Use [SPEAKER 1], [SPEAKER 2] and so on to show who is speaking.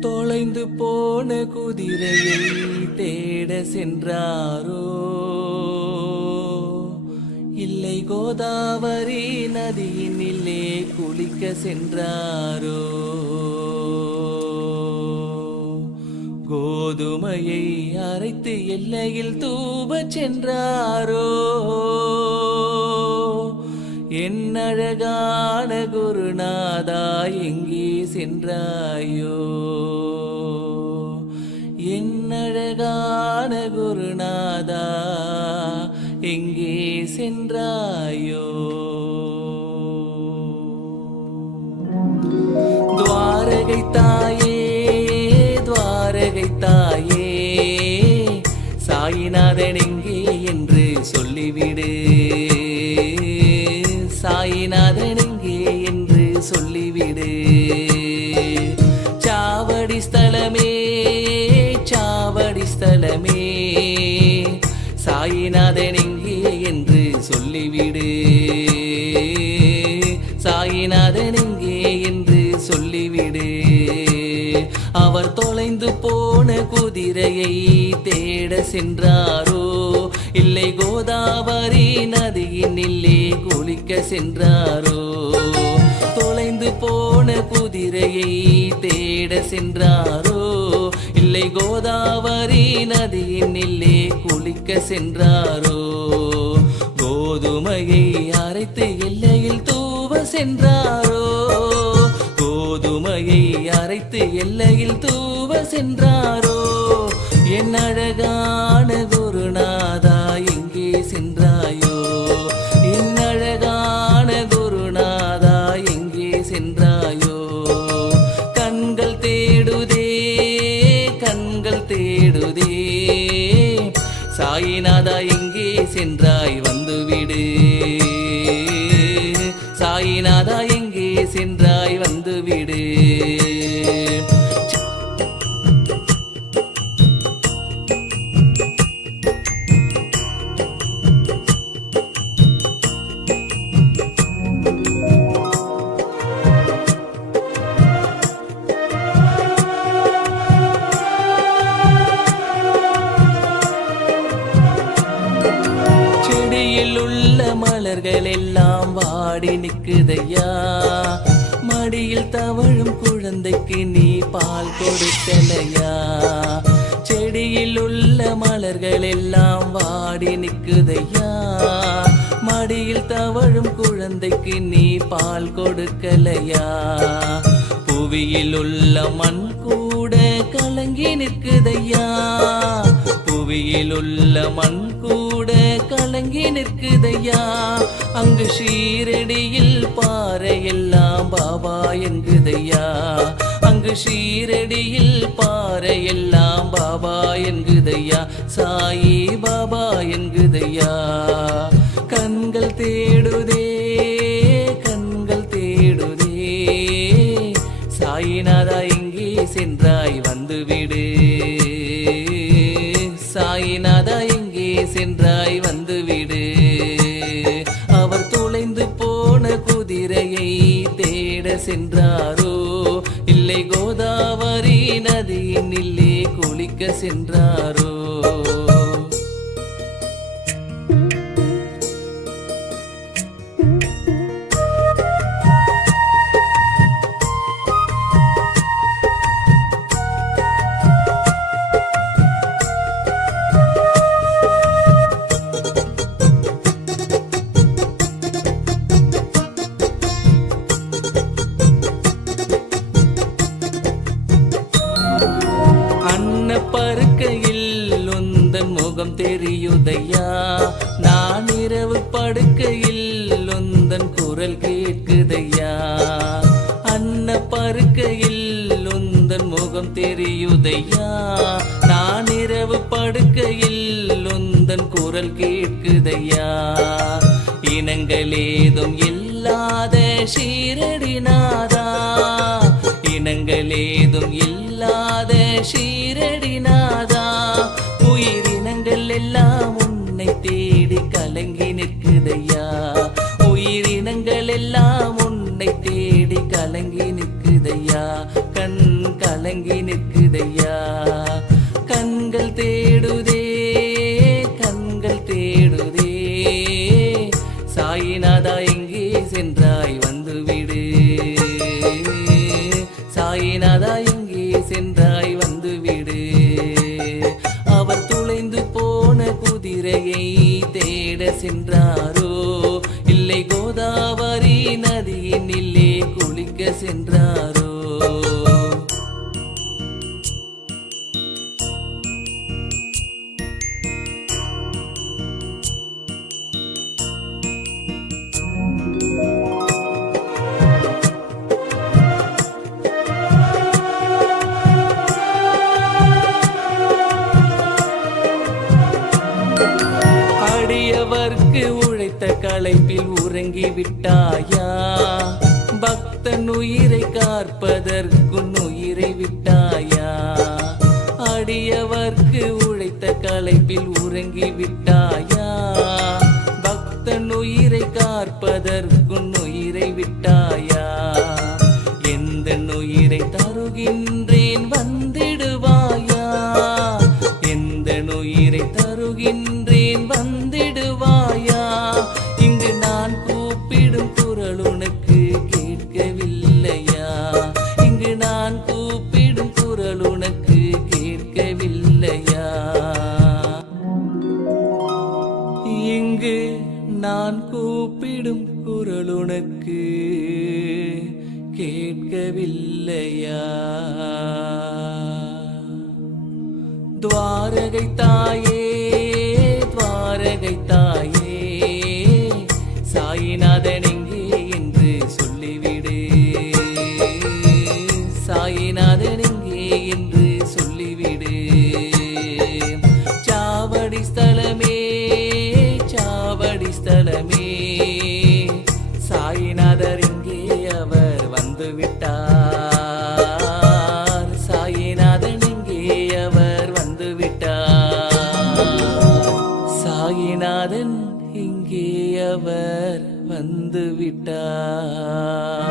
[SPEAKER 1] தொலைந்து போன குதிரையை தேட சென்றாரோ? இல்லை கோதாவரி நதியினிலே குளிக்க சென்றாரோ? கோதுமையை அரைத்து எல்லையில் தூவச் சென்றாரோ? என் அழகான குருநாதா எங்கே சென்றாயோ? என்னழகான குருநாதா எங்கே சென்றாயோ? துவாரகை தாயே சாயிநாதன் எங்கே என்று சொல்லிவிடு. சாயிநாதன் எங்கே என்று சொல்லிவிடு. சாவடி ஸ்தலமே சாவடி ஸ்தலமே சாயிநாதன் குதிரையை தேட சென்றாரோ? இல்லை கோதாவரி நதியினிலே குளிக்க சென்றாரோ? தொலைந்து போன குதிரையை தேட சென்றாரோ? இல்லை கோதாவரி நதியினிலே குளிக்க சென்றாரோ? கோதுமையை அரைத்து எல்லையில் தூவ சென்றாரோ? கோதுமையை அரைத்து எல்லையில் தூவ சென்றாரோ? என் அழகான குருநாதா எங்கே சென்றாயோ? என் அழகான குருநாதா எங்கே சென்றாயோ? கண்கள் தேடுதே கண்கள் தேடுதே. சாயிநாதா எங்கே சென்றாய் வந்துவிடு. சாயிநாதா எங்கே சென்றாய் வந்து மலர்கள் எல்லாம் வாடி நிற்குதையா? மடியில் தவழும் குழந்தைக்கு நீ பால் கொடுத்தலையா? செடியில் உள்ள மலர்கள் எல்லாம் வாடி நிற்குதையா? மடியில் தவழும் குழந்தைக்கு நீ பால் கொடுக்கலையா? புவியில் உள்ள மண் கூட கலங்கி நிற்குதையா? புவியில் உள்ள மண் கூட கலங்கி நிற்குதையா? அங்கு ஷீரடியில் பாறையெல்லாம் பாபா என்குதையா? அங்கு ஷீரடியில் பாறையெல்லாம் பாபா என்குதையா? சாயி பாபா என்குதையா? கண்கள் தேடி தேட சென்றாரோ? இல்லை கோதாவரி நதியின் இல்லே குளிக்க சென்றாரோ? குரல் கேட்குதையா அன்ன பருக்கையில் உந்தன் முகம் தெரியுதையா? நான் இரவு படுக்கையில் உந்தன் குரல் கேட்குதையா இனங்கள் ஏதும் இல்லாத ஷீரடிநாதா? இனங்கள் ஏதும் இல்லாத ஷீரடிநாதா? உயிரினங்கள் எல்லாம் உன்னை தேடி கலங்கி நிற்குதையா? சாயிநாதா எங்கே சென்றாய் வந்துவிடு. சாயிநாதா எங்கே சென்றாய் வந்துவிடு. அவர் துளைந்து போன குதிரையை தேட சென்றாரோ? இல்லை கோதாவரி நதியினிலே குளிக்க சென்றாரோ? அடியவர்க்கு உழைத்த களைப்பில் உறங்கி விட்டாயா பக்தன் உயிரை காற்பதற்கு உயிரை விட்டாயா? அடியவர்க்கு உழைத்த களைப்பில் உறங்கி விட்டாயா பக்தன் உயிரை காற்பதற்கு உயிரை விட்டாயா? எந்த உயிரை தருகின்றேன் வந்திடுவாயா? எந்த உயிரை தருகின்றேன் வந்திடு உனக்கு கேட்கவில்லையா? துவாரகை தாயே வந்து விட்டார்